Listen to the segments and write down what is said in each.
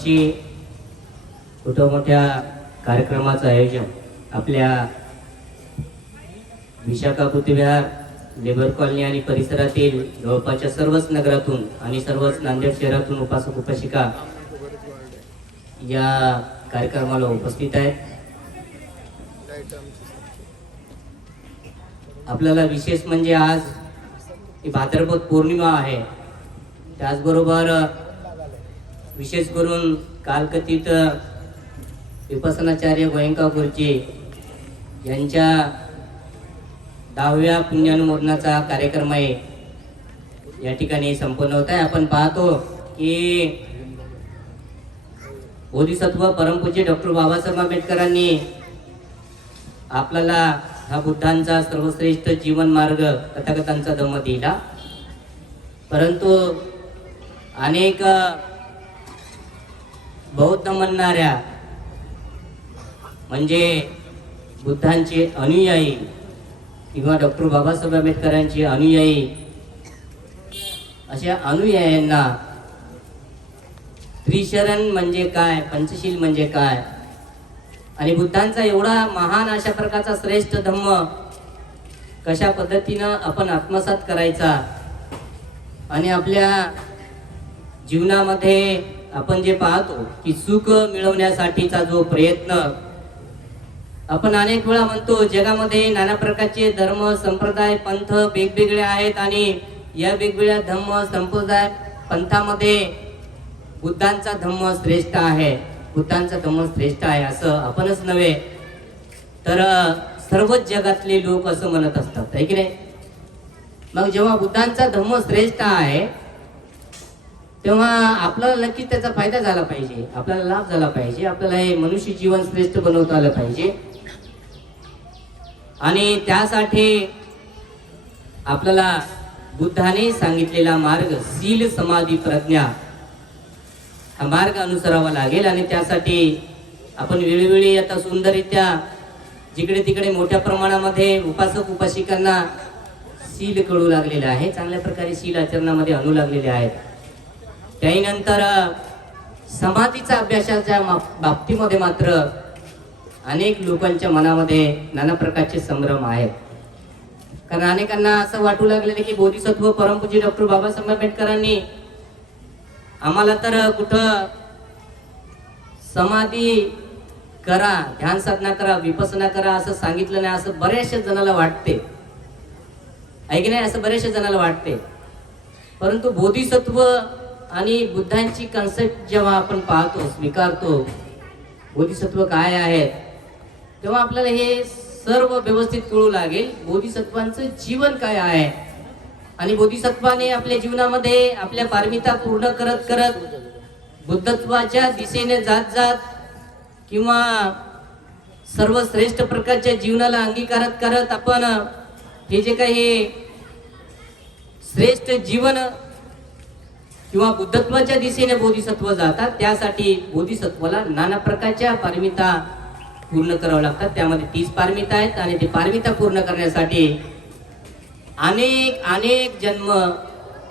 कुठं मोठ्या कार्यक्रमाचं आयोजन आपल्या विशाखा बुद्धविहार लेबर कॉलनी आणि परिसरातील जवळपासच्या सर्वच नगरातून आणि सर्वच नांदेड शहरातून उपासक उपासिका या कार्यक्रमाला उपस्थित आहेत. आपल्याला विशेष म्हणजे आज ही भाद्रपद पौर्णिमा आहे. त्याचबरोबर विशेष करून कालकथित विपसनाचार्य गोयंका गुरुजी यांच्या 10व्या पुण्यानुमोदनाचा कार्यक्रम आहे या ठिकाणी संपन्न होत आहे. आपण पाहतो की बोधिसत्व परमपूज्य डॉक्टर बाबासाहेब आंबेडकरांनी आपल्याला हा बुद्धांचा सर्वश्रेष्ठ जीवन मार्ग तथागतांचा धम्म दिला, परंतु अनेक बौद्ध म्हणणाऱ्या म्हणजे बुद्धांचे अनुयायी किंवा डॉक्टर बाबासाहेब आंबेडकरांचे अनुयायी अशा अनुयायांना त्रिशरण म्हणजे काय, पंचशील म्हणजे काय आणि बुद्धांचा एवढा महान अशा प्रकारचा श्रेष्ठ धम्म कशा पद्धतीनं आपण आत्मसात करायचा आणि आपल्या जीवनामध्ये आपण जे पाहतो की सुख मिळवण्यासाठीचा जो प्रयत्न आपण अनेक वेळा म्हणतो, जगामध्ये नाना प्रकारचे धर्म संप्रदाय पंथ वेगवेगळे आहेत आणि या वेगवेगळ्या धर्म संप्रदाय पंथामध्ये बुद्धांचा धम्म श्रेष्ठ आहे, बुद्धांचा धम्म श्रेष्ठ आहे असं आपणच नव्हे तर सर्वच जगातले लोक असं म्हणत असतात, आहे की नाही. मग जेव्हा बुद्धांचा धम्म श्रेष्ठ आहे तेव्हा आपल्याला नक्कीच त्याचा फायदा झाला पाहिजे, आपल्याला लाभ झाला पाहिजे, आपल्याला हे मनुष्य जीवन श्रेष्ठ बनवता आलं पाहिजे. आणि त्यासाठी आपल्याला बुद्धाने सांगितलेला मार्ग शील समाधी प्रज्ञा हा मार्ग अनुसरावा लागेल. आणि त्यासाठी आपण वेळोवेळी आता सुंदररित्या जिकडे तिकडे मोठ्या प्रमाणामध्ये उपासक उपासिकांना शील कळू लागलेले आहे, चांगल्या प्रकारे शील आचरणामध्ये आणू लागलेले आहेत. त्यानंतर समाधीचा अभ्यासाच्या बाबतीमध्ये मात्र अनेक लोकांच्या मनामध्ये नाना प्रकारचे संभ्रम आहेत. कारण अनेकांना असं वाटू लागलेलं की बोधिसत्व परमपूज्य डॉक्टर बाबासाहेब आंबेडकरांनी आम्हाला तर कुठं समाधी करा, ध्यान साधना करा, विपसना करा असं सांगितलं नाही, असं बऱ्याचशा जणाला वाटते, आहे की नाही, असं बऱ्याचशा जणाला वाटते. परंतु बोधिसत्व आणि बुद्धांची कन्सेप्ट जेव्हा आपण पाहतो, स्वीकारतो बोधिसत्व काय आहेत, तेव्हा आपल्याला हे सर्व व्यवस्थित कळू लागेल बोधिसत्वांचं जीवन काय आहे. आणि बोधिसत्वाने आपल्या जीवनामध्ये आपल्या पारमिता पूर्ण करत करत बुद्धत्वाच्या दिशेने जात जात किंवा सर्वश्रेष्ठ प्रकारच्या जीवनाला अंगीकारत करत आपण हे जे काही श्रेष्ठ जीवन किंवा बुद्धत्वाच्या दिशेने बोधिसत्व जातात, त्यासाठी बोधिसत्वाला नाना प्रकारच्या पारमिता पूर्ण करावं लागतात. त्यामध्ये 30 पारमिता आहेत आणि ते पारमिता पूर्ण करण्यासाठी अनेक जन्म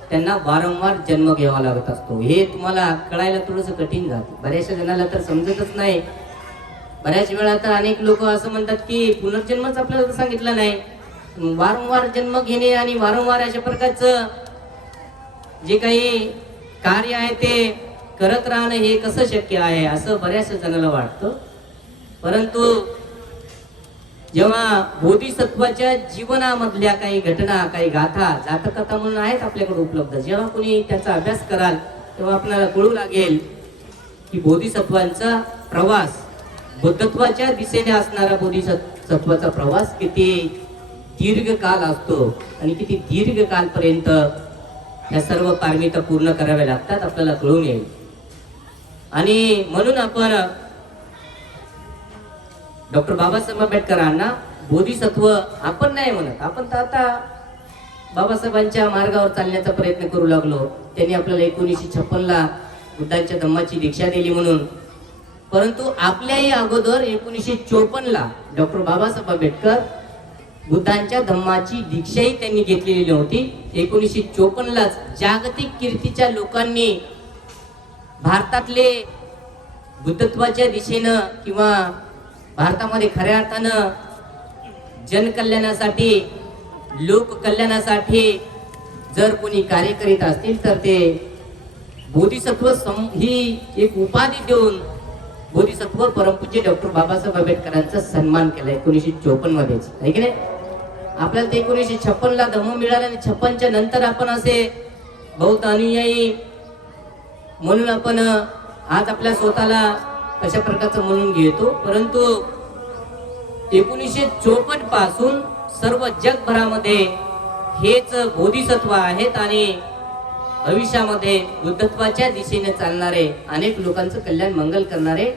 त्यांना वारंवार जन्म घ्यावा लागत असतो. हे तुम्हाला कळायला थोडंसं कठीण जातं, बऱ्याचशा जणाला तर समजतच नाही. बऱ्याच वेळा तर अनेक लोक असं म्हणतात की पुनर्जन्मच आपल्याला सांगितलं नाही, वारंवार जन्म घेणे आणि वारंवार अशा प्रकारचं जे काही कार्य आहे ते करत राहणं हे कसं शक्य आहे असं बऱ्याचशा जणाला वाटतं. परंतु जेव्हा बोधिसत्वाच्या जीवनामधल्या काही घटना, काही गाथा, जातकथा म्हणून आहेत आपल्याकडे उपलब्ध, जेव्हा कोणी त्याचा अभ्यास कराल तेव्हा आपल्याला कळू लागेल की बोधिसत्वांचा प्रवास, बुद्धत्वाच्या दिशेने असणारा बोधिसत्वाचा प्रवास किती दीर्घ काल असतो आणि किती दीर्घ कालपर्यंत या सर्व पारमिता पूर्ण कराव्या लागतात, आपल्याला कळून येईल. आणि म्हणून आपण डॉक्टर बाबासाहेब आंबेडकरांना बोधिसत्व आपण नाही म्हणत, आपण तर आता बाबासाहेबांच्या मार्गावर चालण्याचा प्रयत्न करू लागलो. त्यांनी आपल्याला 1956ला बुद्धांच्या धम्माची दीक्षा दिली म्हणून, परंतु आपल्याही अगोदर 1954ला डॉक्टर बाबासाहेब आंबेडकर बुद्धांच्या धम्माची दीक्षाही त्यांनी घेतलेली नव्हती. 1954लाच जागतिक कीर्तीच्या लोकांनी भारतातले बुद्धत्वाच्या दिशेनं किंवा भारतामध्ये खऱ्या अर्थानं जनकल्याणासाठी, लोक कल्याणासाठी जर कोणी कार्य करीत असतील तर ते बोधिसत्व ही एक उपाधी देऊन बोधिसत्व परमपूज्य डॉक्टर बाबासाहेब आंबेडकरांचा सन्मान केला 1954 मध्येच, आहे की नाही? आपल्याला ते 1956 ला धम्म मिळाला आणि 56च्या नंतर आपण असे बौद्ध अनुयायी म्हणून आपण आज आपल्या स्वतःला कशा प्रकारचं म्हणून घेतो, परंतु 1954 पासून सर्व जगभरामध्ये हेच बोधिसत्व आहेत आणि भविष्यामध्ये बुद्धत्वाच्या दिशेने चालणारे, अनेक लोकांचं कल्याण मंगल करणारे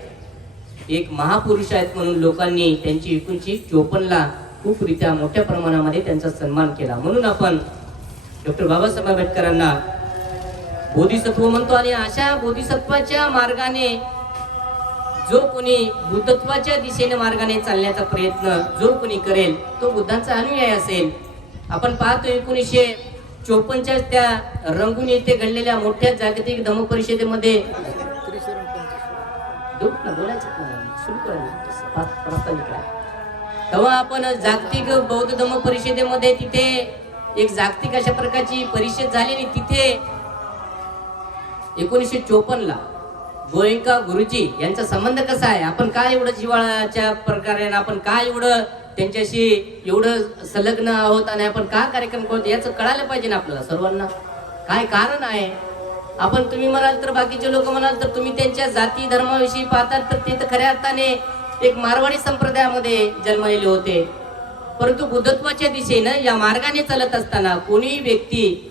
एक महापुरुष आहेत म्हणून लोकांनी त्यांची 1954 ला खूप रित्या मोठ्या प्रमाणामध्ये त्यांचा सन्मान केला. म्हणून आपण डॉक्टर बाबासाहेब आंबेडकरांना बोधिसत्व म्हणतो. आणि अशा बोधिसत्वाच्या मार्गाने जो कोणी बुद्धत्वाच्या दिशेने मार्गाने चालण्याचा प्रयत्न जो कोणी करेल तो बुद्धांचा अनुयायी असेल. आपण पाहतो 1954च्या त्या रंगून येथे घडलेल्या मोठ्या जागतिक धम्म परिषदेमध्ये तेव्हा आपण जागतिक बौद्ध धम्म परिषदेमध्ये तिथे एक जागतिक अशा प्रकारची परिषद झाली आणि तिथे 1954 ला गोयंका गुरुजी यांचा संबंध कसा आहे, आपण काय एवढं जिव्हाळ्याच्या प्रकारे आपण काय एवढं त्यांच्याशी एवढं संलग्न आहोत आणि आपण काय कार्यक्रम करतो याचं कळायला पाहिजे ना आपल्याला सर्वांना. काय कारण आहे? आपण तुम्ही म्हणाल तर बाकीचे लोक म्हणाल तर तुम्ही त्यांच्या जाती धर्माविषयी पाहतात तर ते तर खऱ्या अर्थाने एक मारवाडी संप्रदायामध्ये जन्मलेले होते, परंतु बुद्धत्वाच्या दिशेनं या मार्गाने चालत असताना कोणी व्यक्ती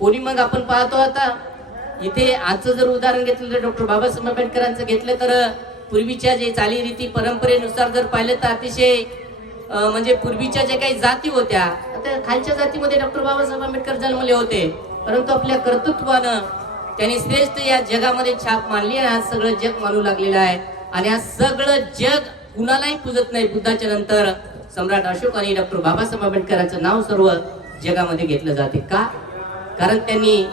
कोणी मग आपण पाहतो आता इथे आजचं जर उदाहरण घेतलं तर डॉक्टर बाबासाहेब आंबेडकरांचं घेतलं तर पूर्वीच्या जे चालीरीती परंपरेनुसार जर पाहिलं तर अतिशय म्हणजे पूर्वीच्या ज्या काही जाती होत्या आता खालच्या जातीमध्ये डॉक्टर बाबासाहेब आंबेडकर जन्मले होते, परंतु आपल्या कर्तृत्वानं त्यांनी श्रेष्ठ या जगामध्ये छाप मांडली आणि आज सगळं जग मानू लागलेलं आहे. आणि आज सगळं जग कुणालाही पूजत नाही. बुद्धाच्या नंतर सम्राट अशोक आणि डॉक्टर बाबासाहेब आंबेडकरांचं नाव सर्व जगामध्ये घेतलं जाते. का? कारण त्यांनी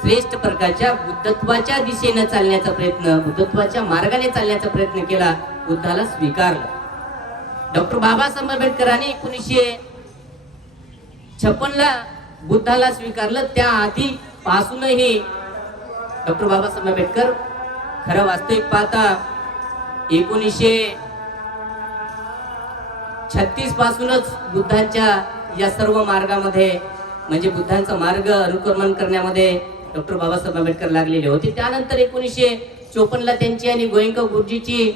श्रेष्ठ प्रकारच्या बुद्धत्वाच्या दिशेनं चालण्याचा प्रयत्न, बुद्धत्वाच्या मार्गाने चालण्याचा प्रयत्न केला, बुद्धाला स्वीकारलं. डॉक्टर बाबासाहेब आंबेडकरांनी 1956 ला बुद्धाला स्वीकारलं. त्या आधी पासूनही डॉक्टर बाबासाहेब आंबेडकर खरं वास्तविक पाहता 1936 पासूनच बुद्धांच्या या सर्व मार्गामध्ये म्हणजे बुद्धांचा मार्ग अनुक्रमण करण्यामध्ये डॉक्टर बाबासाहेब आंबेडकर लागलेले होते. त्यानंतर 1954 ला त्यांची आणि गोयंका गुरुजीची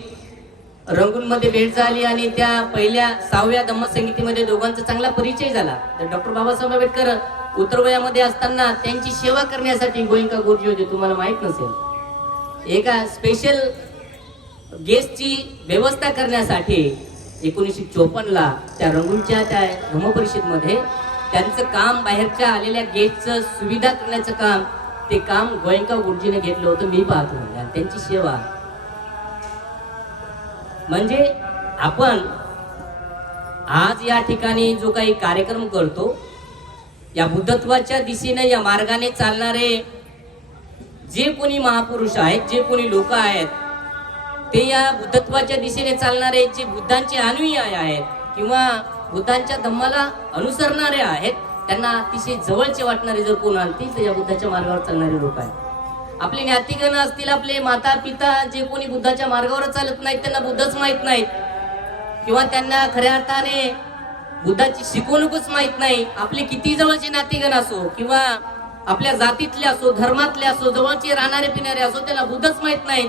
रंगून मध्ये भेट झाली आणि त्या पहिल्या 6व्या धम्म संगीतीमध्ये दोघांचा चांगला परिचय झाला. तर डॉक्टर बाबासाहेब आंबेडकर उतरवयामध्ये असताना त्यांची सेवा करण्यासाठी गोयंका गुरुजी होते. तुम्हाला माहित नसेल, एका स्पेशल गेस्टची व्यवस्था करण्यासाठी 1954 ला त्या रंगूनच्या त्या धम्म परिषदमध्ये त्यांचं काम, बाहेरच्या आलेल्या गेस्टचं सुविधा करण्याचं काम, ते काम गोयंका गुरुजीने घेतलं होतं. मी पाहतो आणि त्यांची सेवा म्हणजे आपण आज या ठिकाणी जो काही कार्यक्रम करतो या बुद्धत्वाच्या दिशेने या मार्गाने चालणारे जे कोणी महापुरुष आहेत, जे कोणी लोक आहेत, ते या बुद्धत्वाच्या दिशेने चालणारे जे बुद्धांचे अनुयायी आहेत किंवा बुद्धांच्या धम्माला अनुसरणारे आहेत, त्यांना अतिशय जवळचे वाटणारे जर कोण असतील तर या बुद्धाच्या मार्गावर चालणारे लोक आहेत. आपले ज्ञातिगण असतील, आपले माता पिता जे कोणी बुद्धाच्या मार्गावर चालत नाहीत त्यांना बुद्धच माहित नाहीत किंवा त्यांना खऱ्या अर्थाने बुद्धाची शिकवणूकच माहित नाही. आपले किती जवळचे नातेगण असो किंवा आपल्या जातीतले असो, धर्मातले असो, जवळचे राहणारे पिणारे असो, त्याला बुद्धच माहित नाहीत.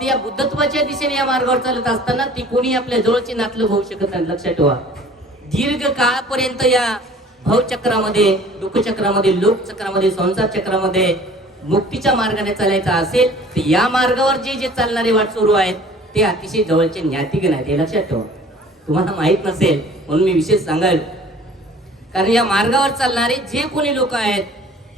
ते या बुद्धत्वाच्या दिशेने या मार्गावर चालत असताना ती कोणी आपल्या जवळचे नातलं होऊ शकत नाही. लक्षात ठेवा. दीर्घ काळापर्यंत या भवचक्रामध्ये, दुःखचक्रामध्ये, लोकचक्रामध्ये, संसार चक्रामध्ये मुक्तीच्या मार्गाने चालायचं असेल तर या मार्गावर जे जे चालणारे वाटसरू आहेत ते अतिशय जवळचे ज्ञातिगण आहेत. हे लक्षात ठेवा. तुम्हाला माहित नसेल म्हणून मी विशेष सांगाल, कारण या मार्गावर चालणारे जे कोणी लोक आहेत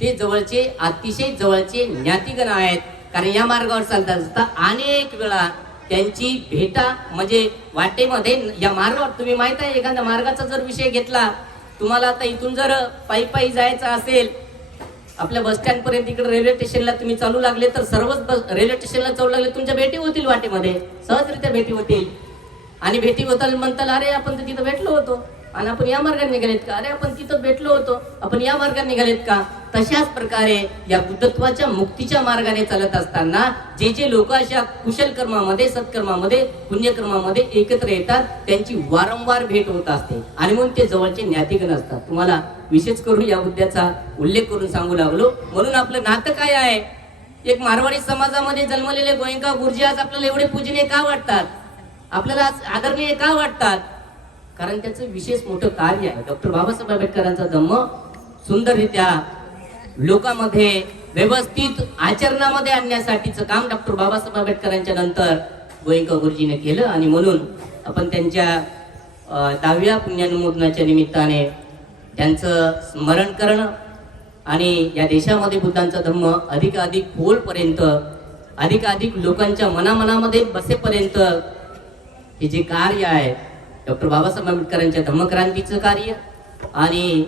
ते जवळचे, अतिशय जवळचे ज्ञातिगण आहेत. कारण या मार्गावर चालता असता अनेक वेळा त्यांची भेटा म्हणजे वाटेमध्ये या मार्गावर, तुम्ही माहित आहे एखाद्या मार्गाचा जर विषय घेतला, तुम्हाला आता इथून जर पायी पायी जायचं असेल आपल्या बस स्टँड पर्यंत इकडे रेल्वे स्टेशनला तुम्ही चालू लागले तर सर्वच बस रेल्वे स्टेशनला चालू लागले तुमच्या भेटी होतील वाटेमध्ये, सहजरित्या भेटी होतील. आणि भेटी होताल म्हणताल अरे आपण तर तिथं भेटलो होतो आणि आपण या मार्गाने निघालेत का, अरे आपण तिथं भेटलो होतो आपण या मार्गाने निघालेत का. तशाच प्रकारे या बुद्धत्वाच्या मुक्तीच्या मार्गाने चालत असताना जे जे लोक अशा कुशल कर्मामध्ये, सत्कर्मामध्ये, पुण्यकर्मामध्ये एकत्र येतात त्यांची वारंवार भेट होत असते आणि म्हणून ते जवळचे ज्ञातिगण असतात. तुम्हाला विशेष करून या मुद्द्याचा उल्लेख करून सांगू लागलो. म्हणून आपलं नातं काय आहे, एक मारवाडी समाजामध्ये जन्मलेले गोयंका गुरुजी आज आपल्याला एवढे पूजनीय का वाटतात, आपल्याला आज आदरणीय का वाटतात, कारण त्याचं विशेष मोठं कार्य आहे. डॉक्टर बाबासाहेब आंबेडकरांचा धम्म सुंदररित्या लोकांमध्ये व्यवस्थित आचरणामध्ये आणण्यासाठीचं काम डॉक्टर बाबासाहेब आंबेडकरांच्या नंतर गोयंका गुरुजीने केलं. आणि म्हणून आपण त्यांच्या 10व्या पुण्यानुमोदनाच्या निमित्ताने त्यांचं स्मरण करणं आणि या देशामध्ये बुद्धांचा धम्म अधिकाधिक खोलपर्यंत, अधिकाधिक लोकांच्या मनामनामध्ये बसेपर्यंत हे जे कार्य आहे डॉक्टर बाबासाहेब आंबेडकरांच्या धम्मक्रांतीचं कार्य आणि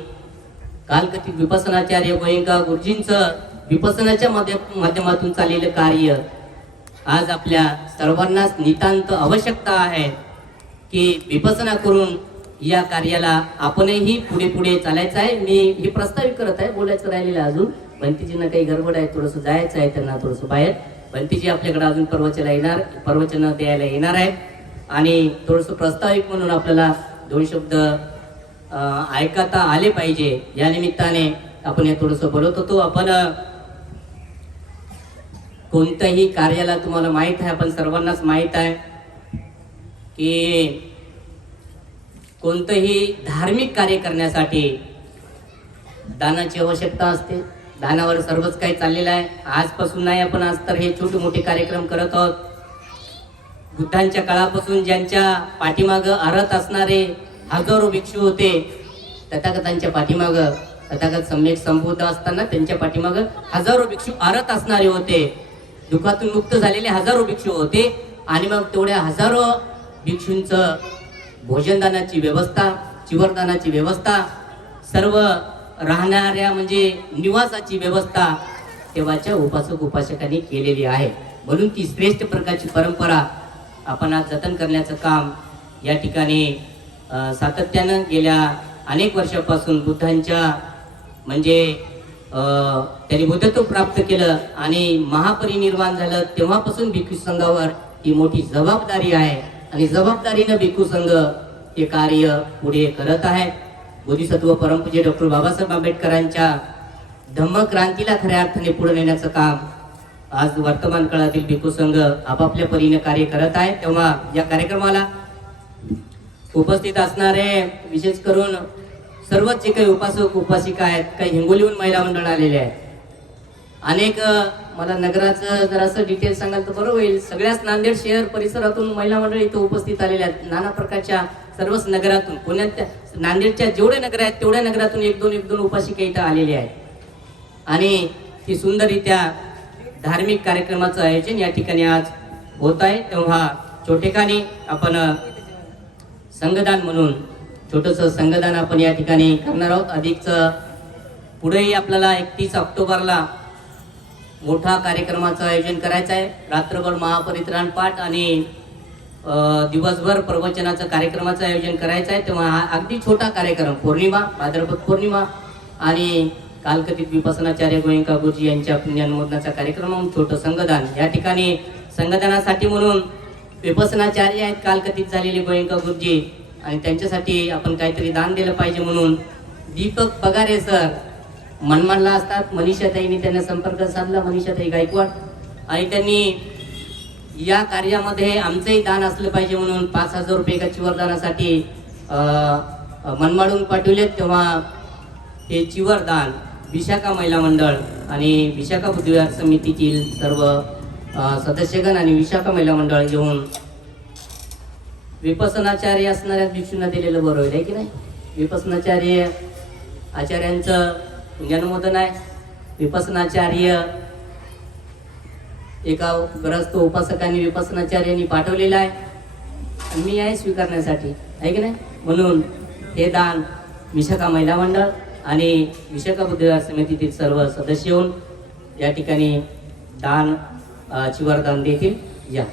कालकथित विपसनाचार्य गोयंका गुरुजींचं विपसनाच्या माध्यमातून चाललेलं कार्य आज आपल्या सर्वांनाच नितांत आवश्यकता आहे की विपसना करून या कार्याला आपणही पुढे पुढे चालायचं आहे. मी हे प्रस्तावित करत आहे, बोलायचं राहिलेलं अजून. बंतीजींना काही गडबड आहे, थोडंसं जायचं आहे त्यांना थोडंसं बाहेर. बंतीजी आपल्याकडे अजून प्रवचन द्यायला येणार आहे आणि थोडंसं प्रस्ताविक म्हणून आपल्याला 2 शब्द ऐकता आले पाहिजे या निमित्ताने आपण हे थोडंसं बोलत होतो. आपण कोणत्याही कार्याला तुम्हाला माहित आहे, आपण सर्वांनाच माहित आहे की कोणतंही धार्मिक कार्य करण्यासाठी दानाची आवश्यकता असते. दानावर सर्वच काही चाललेलं आहे. आजपासून नाही, आपण आज तर हे छोटे मोठे कार्यक्रम करत आहोत. बुद्धांच्या काळापासून ज्यांच्या पाठीमागं आरत असणारे हजारो भिक्षू होते, तथागतांच्या पाठीमागं, तथागत सम्यक संबोध असताना त्यांच्या पाठीमागं हजारो भिक्षू आरत असणारे होते, दुःखातून मुक्त झालेले हजारो भिक्षू होते. आणि मग तेवढ्या हजारो भिक्षूंचं भोजनदानाची व्यवस्था, चिवरदानाची व्यवस्था, सर्व राहणाऱ्या म्हणजे निवासाची व्यवस्था तेव्हाच्या उपासक उपासकांनी केलेली आहे. म्हणून ती श्रेष्ठ प्रकारची परंपरा आपण आज जतन करण्याचं काम या ठिकाणी सातत्यानं गेल्या अनेक वर्षापासून बुद्धांच्या म्हणजे त्यांनी बुद्धत्व प्राप्त केलं आणि महापरिनिर्वाण झालं तेव्हापासून भिक्खू संघावर ही मोठी जबाबदारी आहे आणि जबाबदारीनं भिक्खू संघ हे कार्य पुढे करत आहे. बोधिसत्व परमपूज्य डॉक्टर बाबासाहेब आंबेडकरांच्या धम्मक्रांतीला खऱ्या अर्थाने पुढे नेण्याचं काम आज वर्तमान काळातील भिक्खू संघ आपापल्या परीने कार्य करत आहे. तेव्हा या कार्यक्रमाला उपस्थित असणारे विशेष करून सर्वच जे काही उपासक उपासिका आहेत, काही हिंगोलीहून महिला मंडळ आलेले आहेत. अनेक मला नगराचं जरासं डिटेल सांगाल तर बरं होईल. सगळ्याच नांदेड शहर परिसरातून महिला मंडळ इथं उपस्थित आलेल्या आहेत. नाना प्रकारच्या सर्वच नगरातून, पुण्यात नांदेडच्या जेवढे नगर आहेत तेवढ्या नगरातून एक दोन उपासिका इथं आलेले आहेत. आणि ती सुंदररित्या धार्मिक कार्यक्रमाचं आयोजन या ठिकाणी आज होत आहे. तेव्हा छोटेखानी आपण संघदान म्हणून छोटंसं संघदान आपण या ठिकाणी करणार आहोत. अधिकचं पुढेही आपल्याला 31 ऑक्टोबरला मोठा कार्यक्रमाचं आयोजन करायचं आहे. रात्रभर महापरित्राण पाठ आणि दिवसभर प्रवचनाचं कार्यक्रमाचं आयोजन करायचं आहे. तेव्हा हा अगदी छोटा कार्यक्रम, पौर्णिमा, भाद्रपद पौर्णिमा आणि कालकथित विपसनाचार्य गोयंका गुरुजी यांच्या पुण्यानुमोदनाचा कार्यक्रम म्हणून छोटं संघदान या ठिकाणी. संघदानासाठी म्हणून विपसनाचार्य आहेत कालकथित झालेले गोयंका गुरुजी आणि त्यांच्यासाठी आपण काहीतरी दान दिलं पाहिजे म्हणून दीपक पगारे सर मनमाडला असतात. मनीषाताईंनी त्यांना संपर्क साधला, मनीषाताई गायकवाड, आणि त्यांनी या कार्यामध्ये आमचंही दान असलं पाहिजे म्हणून 5,000 रुपये एका चिवरदानासाठी मनमाडून पाठवले. तेव्हा हे चिवरदान विशाखा महिला मंडळ आणि विशाखा बुद्धिविहार समितीतील सर्व सदस्यगण आणि विशाखा महिला मंडळ घेऊन विपसनाचार्य असणाऱ्या भिक्षूंना दिलेलं बरं होईल, आहे की नाही. विपसनाचार्य आचार्यांचं पुण्यानुमोदन आहे. विपसनाचार्य एका ग्रस्त उपासकांनी विपसनाचार्यांनी पाठवलेलं आहे आणि मी आहे स्वीकारण्यासाठी, आहे की नाही. म्हणून हे दान विशाखा महिला मंडळ आणि विशाखा बुद्धिविहार समितीतील सर्व सदस्य येऊन या ठिकाणी दान चिवरदान देतील. या